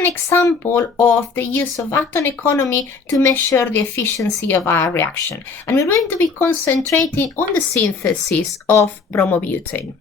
an example of the use of atom economy to measure the efficiency of our reaction. And we're going to be concentrating on the synthesis of bromobutane.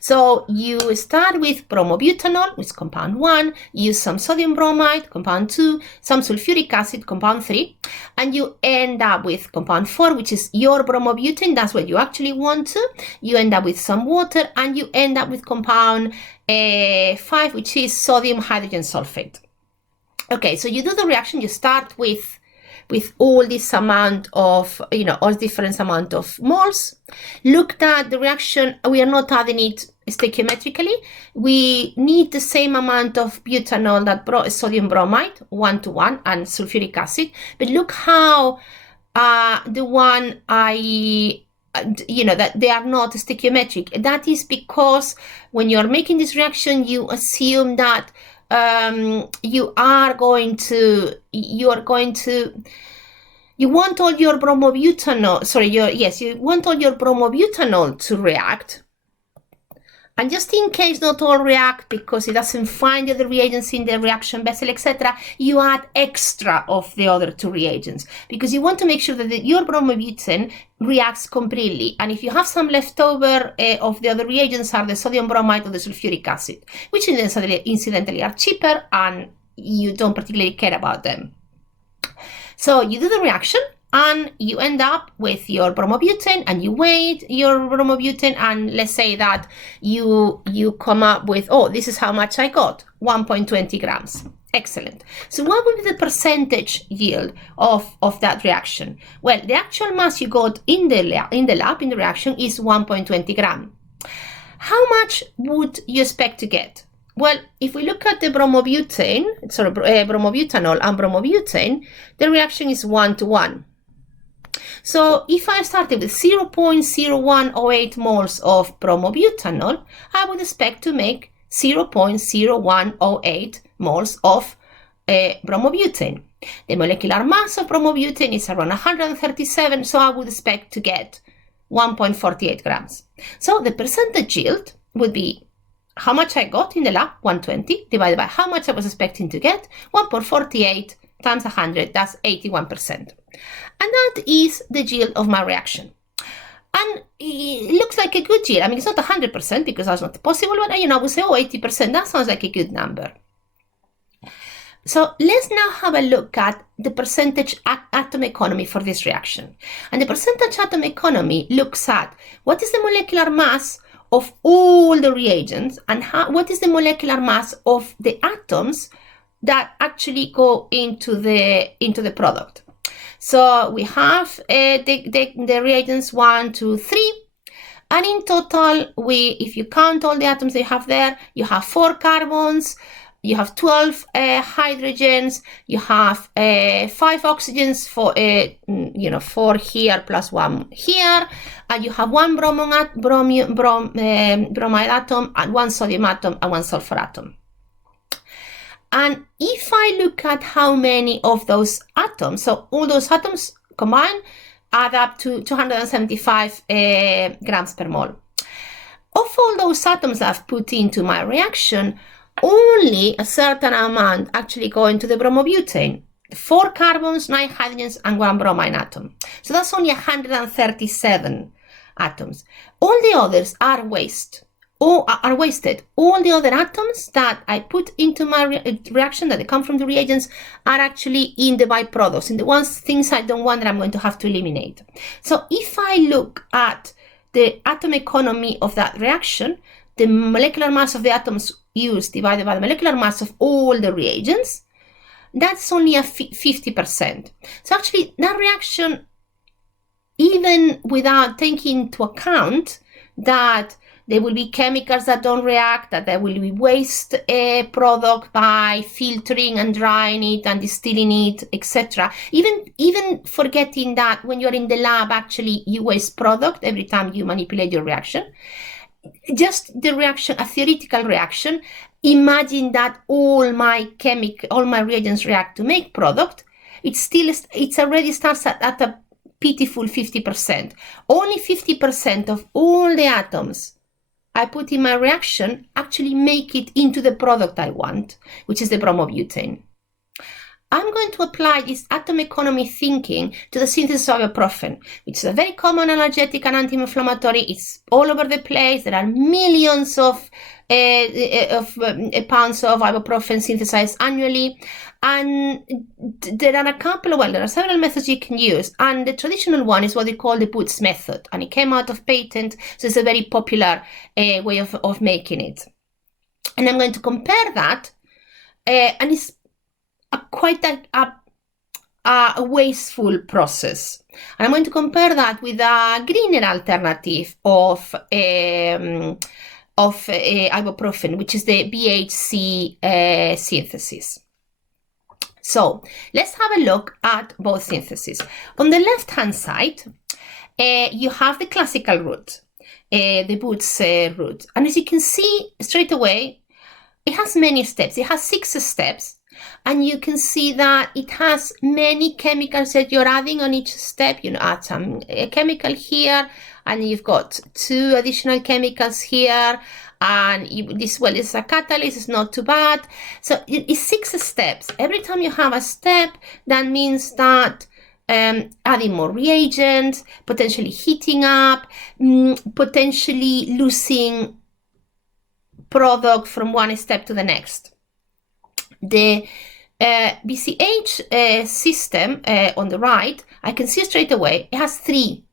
So you start with bromobutanol, which is compound 1, use some sodium bromide, compound 2, some sulfuric acid, compound 3, and you end up with compound 4, which is your bromobutane. That's what you actually want to. You end up with some water, and you end up with compound 5, which is sodium hydrogen sulfate. Okay, so you do the reaction. You start with all this amount of, all different amount of moles. Looked at the reaction, we are not adding it stoichiometrically. We need the same amount of butanol that sodium bromide, 1:1, and sulfuric acid. But look how the one that they are not stoichiometric. That is because when you are making this reaction, you assume that you want all your bromobutanol to react. And just in case not all react because it doesn't find the other reagents in the reaction vessel, etc., you add extra of the other two reagents because you want to make sure that your bromobutane reacts completely. And if you have some leftover of the other reagents are the sodium bromide or the sulfuric acid, which incidentally are cheaper and you don't particularly care about them. So you do the reaction and you end up with your bromobutane and you weigh your bromobutane, and let's say that you come up with, oh, this is how much I got, 1.20 grams. Excellent. So what would be the percentage yield of that reaction? Well, the actual mass you got in the lab, in the reaction, is 1.20 gram. How much would you expect to get? Well, if we look at the bromobutanol and bromobutane, the reaction is 1:1. So if I started with 0.0108 moles of bromobutanol, I would expect to make 0.0108 moles of bromobutane. The molecular mass of bromobutane is around 137, so I would expect to get 1.48 grams. So the percentage yield would be how much I got in the lab, 120, divided by how much I was expecting to get, 1.48 times 100, that's 81%. And that is the yield of my reaction. And it looks like a good yield. I mean, it's not 100% because that's not possible, but I would say, 80%, that sounds like a good number. So let's now have a look at the percentage atom economy for this reaction. And the percentage atom economy looks at what is the molecular mass of all the reagents and what is the molecular mass of the atoms that actually go into the product. So we have the reagents 1, 2, 3, and in total, if you count all the atoms they have there, you have 4 carbons, you have 12 hydrogens, you have 5 oxygens, 4 here plus 1 here, and you have 1 bromide atom, and 1 sodium atom, and 1 sulfur atom. And if I look at how many of those atoms, so all those atoms combined add up to 275 grams per mole. Of all those atoms I've put into my reaction, only a certain amount actually go into the bromobutane. 4 carbons, 9 hydrogens, and 1 bromine atom. So that's only 137 atoms. All the others are wasted. All the other atoms that I put into my reaction that they come from the reagents are actually in the byproducts, in the things I don't want that I'm going to have to eliminate. So if I look at the atom economy of that reaction, the molecular mass of the atoms used divided by the molecular mass of all the reagents, that's only a 50%. So actually that reaction, even without taking into account that there will be chemicals that don't react, that there will be waste product by filtering and drying it and distilling it, etc. Even forgetting that when you're in the lab, actually you waste product every time you manipulate your reaction. Just the reaction, a theoretical reaction, imagine that all my reagents react to make product, it already starts at a pitiful 50%. Only 50% of all the atoms I put in my reaction actually make it into the product I want, which is the bromobutane. I'm going to apply this atom economy thinking to the synthesis of ibuprofen, which is a very common analgesic and anti-inflammatory. It's all over the place. There are millions of pounds of ibuprofen synthesized annually. And there are several methods you can use. And the traditional one is what we call the Boots method. And it came out of patent, so it's a very popular way of making it. And I'm going to compare that, and it's quite a wasteful process. And I'm going to compare that with a greener alternative of ibuprofen, which is the BHC synthesis. So let's have a look at both syntheses. On the left-hand side, you have the classical route, the Boots route. And as you can see straight away, it has many steps. It has 6 steps. And you can see that it has many chemicals that you're adding on each step. You add some chemical here, and you've got 2 additional chemicals here. And this is a catalyst, it's not too bad. So it's 6 steps. Every time you have a step, that means that adding more reagents, potentially heating up, potentially losing product from one step to the next. The BCH system on the right, I can see straight away, it has three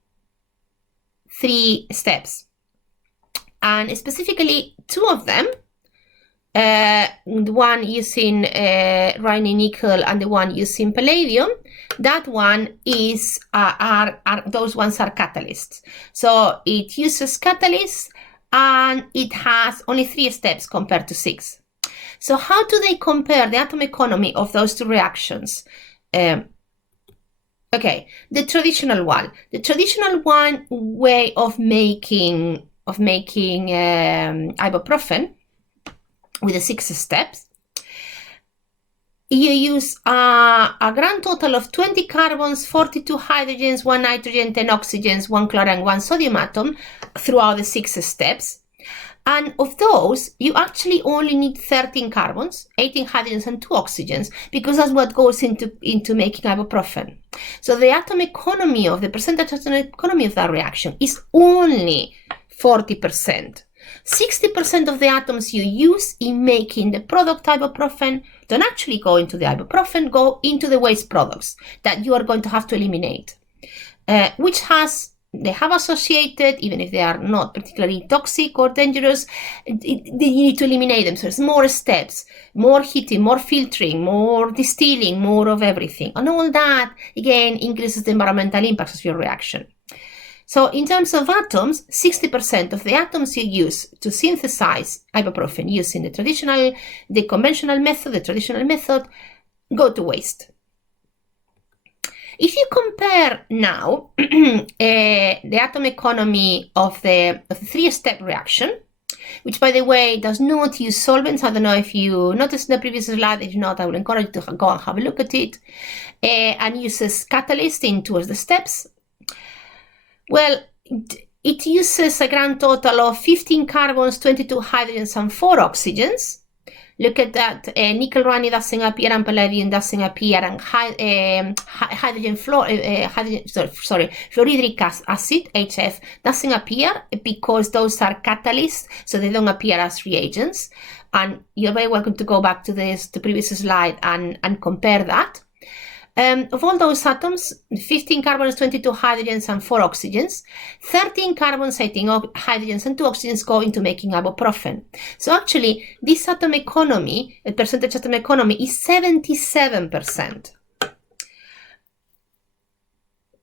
steps. And specifically 2 of them, the one using Rhine nickel and the one using palladium, that one is, those ones are catalysts. So it uses catalysts and it has only 3 steps compared to 6. So how do they compare the atom economy of those 2 reactions? Okay, the traditional one way of making ibuprofen with the 6 steps. You use a grand total of 20 carbons, 42 hydrogens, 1 nitrogen, 10 oxygens, 1 chlorine, 1 sodium atom throughout the 6 steps. And of those, you actually only need 13 carbons, 18 hydrogens, and 2 oxygens, because that's what goes into making ibuprofen. So the atom economy of the percentage atom economy of that reaction is only 40%. 60% of the atoms you use in making the product ibuprofen don't actually go into the ibuprofen, go into the waste products that you are going to have to eliminate, which they have associated, even if they are not particularly toxic or dangerous, you need to eliminate them. So there's more steps, more heating, more filtering, more distilling, more of everything. And all that, again, increases the environmental impacts of your reaction. So in terms of atoms, 60% of the atoms you use to synthesize ibuprofen using the conventional method, the traditional method, go to waste. If you compare now the atom economy of the 3-step reaction, which, by the way, does not use solvents. I don't know if you noticed in the previous slide. If not, I will encourage you to go and have a look at it. And uses catalyst towards the steps. Well, it uses a grand total of 15 carbons, 22 hydrogens, and 4 oxygens. Look at that. Nickel rhine doesn't appear, and palladium doesn't appear, and fluorhydric acid (HF) doesn't appear because those are catalysts, so they don't appear as reagents. And you're very welcome to go back to the previous slide and compare that. Of all those atoms, 15 carbons, 22 hydrogens, and 4 oxygens, 13 carbons, 18 hydrogens, and 2 oxygens go into making ibuprofen. So actually, this atom economy, the percentage atom economy, is 77%.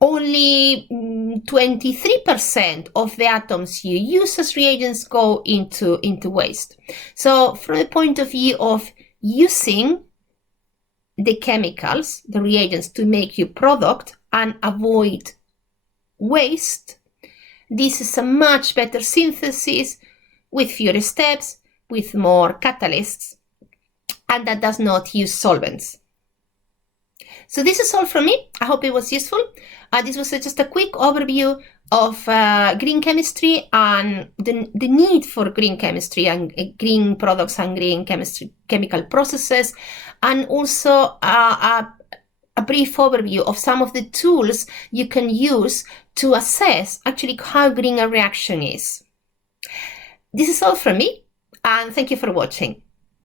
Only 23% of the atoms you use as reagents go into waste. So from the point of view of using the chemicals, the reagents, to make your product and avoid waste, this is a much better synthesis with fewer steps, with more catalysts, and that does not use solvents. So this is all from me. I hope it was useful. This was just a quick overview of green chemistry and the need for green chemistry and green products and green chemical processes, and also a brief overview of some of the tools you can use to assess actually how green a reaction is. This is all from me, and thank you for watching.